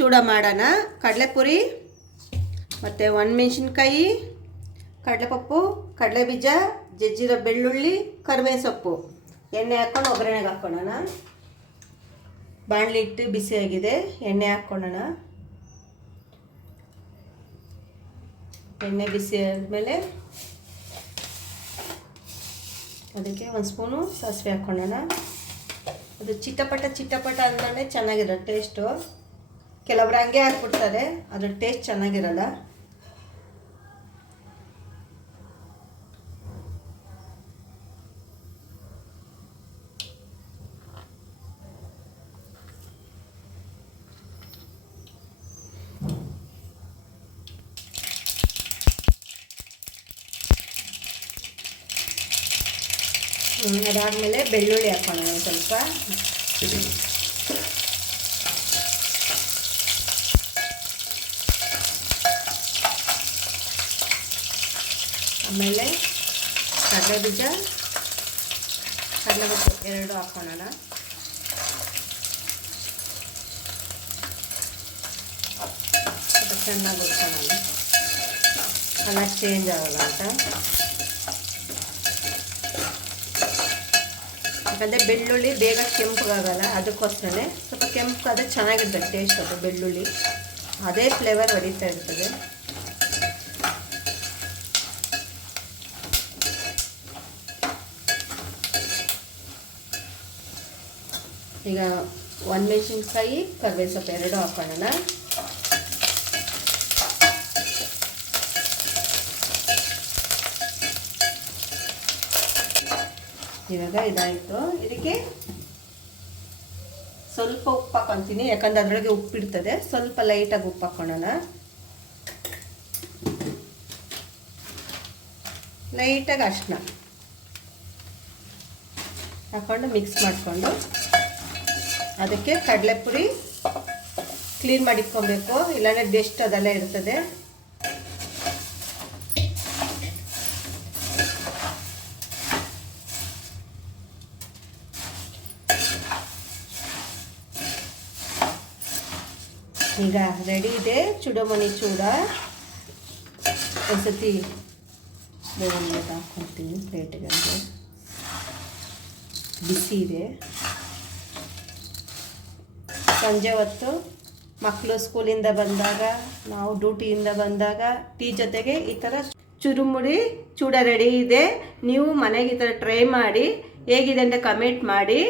ಚೂಡ ಮಾಡೋಣ. ಕಡಲೆಪುರಿ ಮತ್ತು ಒಣಮೆಣ್ಸಿನ್ಕಾಯಿ, ಕಡಲೆಪಪ್ಪು, ಕಡಲೆಬೀಜ, ಜಜ್ಜಿರೋ ಬೆಳ್ಳುಳ್ಳಿ, ಕರಿಬೇವು ಸೊಪ್ಪು, ಎಣ್ಣೆ ಹಾಕ್ಕೊಂಡು ಒಗ್ಗರಣೆಗೆ ಹಾಕ್ಕೊಳ್ಳೋಣ. ಬಾಣಲಿ ಇಟ್ಟು ಬಿಸಿಯಾಗಿದೆ, ಎಣ್ಣೆ ಹಾಕ್ಕೊಳ್ಳೋಣ. ಎಣ್ಣೆ ಬಿಸಿ ಆದಮೇಲೆ ಅದಕ್ಕೆ ಒಂದು ಸ್ಪೂನು ಸಾಸಿವೆ ಹಾಕ್ಕೊಳ್ಳೋಣ. ಅದು ಚಿಟಪಟ ಅಂದ್ರೇ ಚೆನ್ನಾಗಿರಲ್ಲ ಟೇಸ್ಟು. ಕೆಲವ್ರು ಹಂಗೆ ಹಾಕ್ಬಿಡ್ತಾರೆ, ಅದ್ರ ಟೇಸ್ಟ್ ಚೆನ್ನಾಗಿರಲ್ಲ. ಅದಾದಮೇಲೆ ಬೆಳ್ಳುಳ್ಳಿ ಹಾಕೋಣ ಸ್ವಲ್ಪ. ಆಮೇಲೆ ಕಡಲೆಬೀಜ, ಕಡಲೆಬೀಜ ಎರಡು ಹಾಕೋಣ. ಚೆನ್ನಾಗಿ ಹುರ್ಕೊಳ್ಳೋಣ, ಕಲರ್ ಚೇಂಜ್ ಆಗೋಲ್ಲ ಅಂತ. ಯಾಕಂದರೆ ಬೆಳ್ಳುಳ್ಳಿ ಬೇಗ ಕೆಂಪಗಾಗಲ್ಲ, ಅದಕ್ಕೋಸ್ಕರನೇ ಸ್ವಲ್ಪ ಕೆಂಪಾದರೆ ಚೆನ್ನಾಗಿರ್ತದೆ ಟೇಸ್ಟ್. ಅದು ಬೆಳ್ಳುಳ್ಳಿ ಅದೇ ಫ್ಲೇವರ್ ಹೊಡಿತಾ ಇರ್ತದೆ. ಈಗ ಒಣಮೆಣ್ಸಿನ್ಕಾಯಿ, ಕರಿಬೇವು ಸೊಪ್ಪು ಎರಡು ಹಾಕೋಣ. ಇವಾಗ ಇದಾಯಿತು. ಇದಕ್ಕೆ ಸ್ವಲ್ಪ ಉಪ್ಪು ಹಾಕೊತೀನಿ, ಯಾಕಂದರೆ ಅದರೊಳಗೆ ಉಪ್ಪಿಡ್ತದೆ. ಸ್ವಲ್ಪ ಲೈಟಾಗಿ ಉಪ್ಪು ಹಾಕೊಳ್ಳೋಣ. ಲೈಟಾಗಿ ಅರಿಶಿನ ಹಾಕ್ಕೊಂಡು ಮಿಕ್ಸ್ ಮಾಡಿಕೊಂಡು ಅದಕ್ಕೆ ಕಡಲೆಪುರಿ ಕ್ಲೀನ್ ಮಾಡಿ ಇಟ್ಕೊಬೇಕು, ಇಲ್ಲಾಂದರೆ ಡಸ್ಟ್ ಅದೆಲ್ಲ ಇರ್ತದೆ. ಈಗ ರೆಡಿ ಇದೆ ಚೂಡಮಣಿ ಚೂಡ. ಒಂದ್ಸತಿ ಬೇರೆ ಹಾಕ್ಕೊಳ್ತೀನಿ ಪ್ಲೇಟಿಗೆ, ಅಂದರೆ ಬಿಸಿ ಇದೆ. ಸಂಜೆ ಹೊತ್ತು ಮಕ್ಕಳು ಸ್ಕೂಲಿಂದ ಬಂದಾಗ, ನಾವು ಡ್ಯೂಟಿಯಿಂದ ಬಂದಾಗ ಟೀ ಜೊತೆಗೆ ಈ ಥರ ಚುರುಮುರಿ ಚೂಡ ರೆಡಿ ಇದೆ. ನೀವು ಮನೆಗೆ ಈ ಥರ ಟ್ರೈ ಮಾಡಿ, ಹೇಗಿದೆ ಅಂತ ಕಮೆಂಟ್ ಮಾಡಿ.